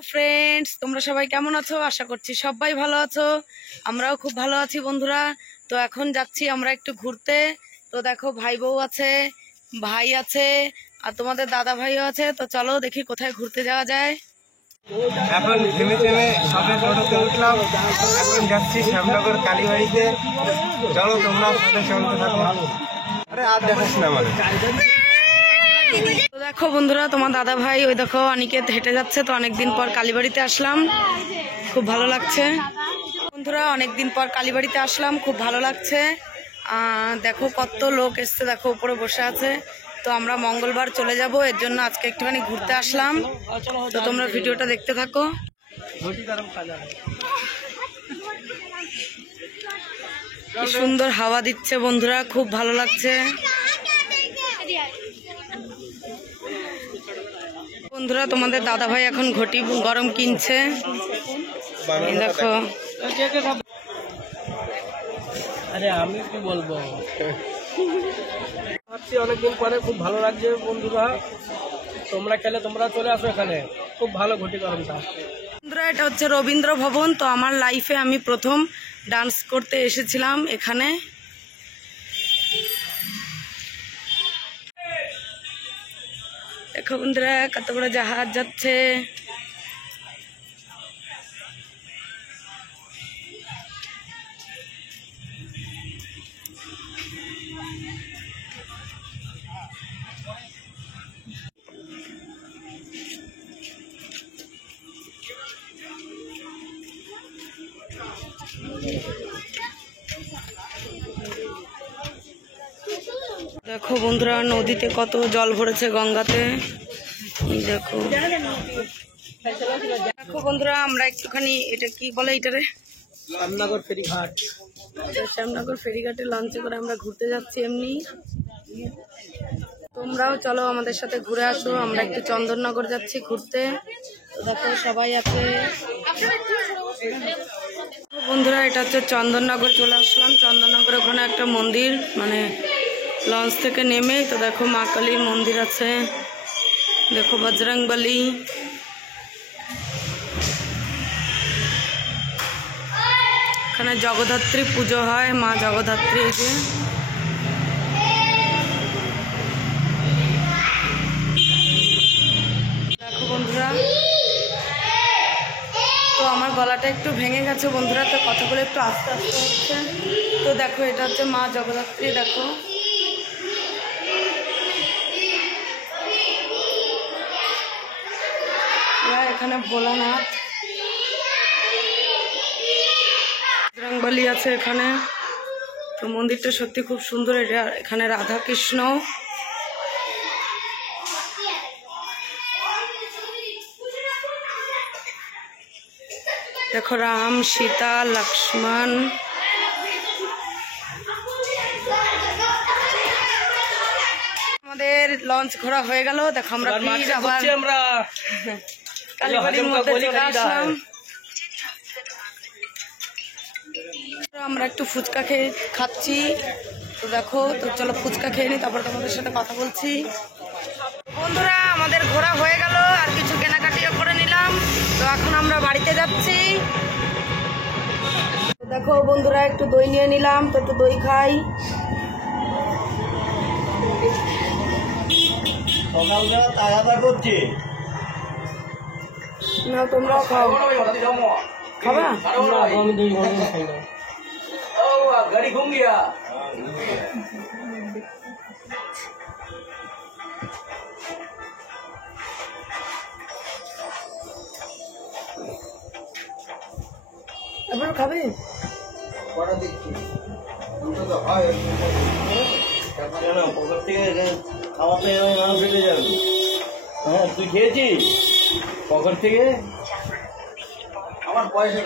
Hello friends, তোমরা সবাই কেমন আছো? আশা করছি সবাই ভালো আছো। আমরাও খুব ভালো আছি বন্ধুরা। তো এখন যাচ্ছি আমরা একটু ঘুরতে। তো দেখো ভাই বউ আছে, ভাই আছে, আর তোমাদের দাদা ভাইও আছে। তো চলো দেখি কোথায় ঘুরতে যাওয়া যায়। এখন থেমে থেমে সবে টোটোতে উঠলাম। এখন যাচ্ছি শ্যামনগর কালীবাড়িতে। চলো তোমরা সাথে সঙ্গে থাকো। আরে আর দেখাস না মানে। তো দেখো বন্ধুরা, তোমার দাদা ভাই ওই দেখো অনিকেত হেঁটে যাচ্ছে। তো অনেকদিন পর কালীবাড়িতে আসলাম, খুব ভালো লাগছে বন্ধুরা। অনেকদিন পর কালীবাড়িতে আসলাম, খুব ভালো লাগছে। দেখো কত লোক এসছে, দেখো উপরে বসে আছে। তো আমরা মঙ্গলবার চলে যাব, এর জন্য আজকে একটুখানি ঘুরতে আসলাম। তো তোমরা ভিডিওটা দেখতে থাকো। কি সুন্দর হাওয়া দিচ্ছে বন্ধুরা, খুব ভালো লাগছে বন্ধুরা। তোমাদের দাদা ভাই এখন ঘটি গরম কিনছে, দেখো। আরে আমি কি বলবো, ভাবছি অনেকদিন পরে, খুব ভালো লাগছে বন্ধুরা। তোমরা খেলে তোমরা চলে আসো এখানে, খুব ভালো ঘটি গরমটা। বন্ধুরা এটা হচ্ছে রবীন্দ্র ভবন। তো আমার লাইফে আমি প্রথম ডান্স করতে এসেছিলাম এখানে। দেখো বন্ধুরা কত বড় জাহাজ যাচ্ছে। দেখো বন্ধুরা নদীতে কত জল ভরেছে, গঙ্গাতে। দেখো দেখো বন্ধুরা, আমরা একটুখানি, এটা কি বলে এটারে, শ্যামনগর ফেরিঘাট। শ্যামনগর ফেরিঘাটে লঞ্চে করে আমরা ঘুরতে যাচ্ছি এমনি। তোমরাও চলো আমাদের সাথে ঘুরে আসো। আমরা একটু চন্দননগর যাচ্ছি ঘুরতে। তো দেখো সবাই আছে বন্ধুরা। এটা হচ্ছে চন্দননগর, চলে আসলাম চন্দননগর। ওখানে একটা মন্দির, মানে লঞ্চ থেকে নেমে। তো দেখো মা কালীর মন্দির আছে, দেখো বজরংবলী। এখানে জগদ্ধাত্রী পুজো হয়, মা জগদ্ধাত্রী। এই যে দেখো বন্ধুরা, তো আমার গলাটা একটু ভেঙে গেছে বন্ধুরা, তো কথাগুলো একটু আস্তে আস্তে হচ্ছে। তো দেখো এটা হচ্ছে মা জগদ্ধাত্রী, দেখো। এখানে ভোলানাথ, বজরংবলী আছে এখানে। তো মন্দিরটা সত্যি খুব সুন্দর। এটা এখানে রাধা কৃষ্ণ, দেখো রাম সীতা লক্ষ্মণ। আমাদের লঞ্চ ঘোরা হয়ে গেল। দেখো আমরা কালীবাড়ির মধ্যে চলে আসলাম। আমরা একটু ফুচকা খেয়ে খাচ্ছি। তো দেখো, তো চলো ফুচকা খেয়ে নিই, তারপর তোমাদের সাথে কথা বলছি। বন্ধুরা আমাদের ঘোরা হয়ে গেল, আর কিছু কেনাকাটিও করে নিলাম। তো এখন আমরা বাড়িতে যাচ্ছি। দেখো বন্ধুরা একটু দই নিয়ে নিলাম, তো একটু দই খাই। না তোমরাও খাও, খাবা? আমি দুই ঘন্টা খাই না। গাড়ি ঘুম গিয়া। এবার খাবে? হ্যাঁ তুই খেয়েছিস পকেট থেকে? আমার পয়সা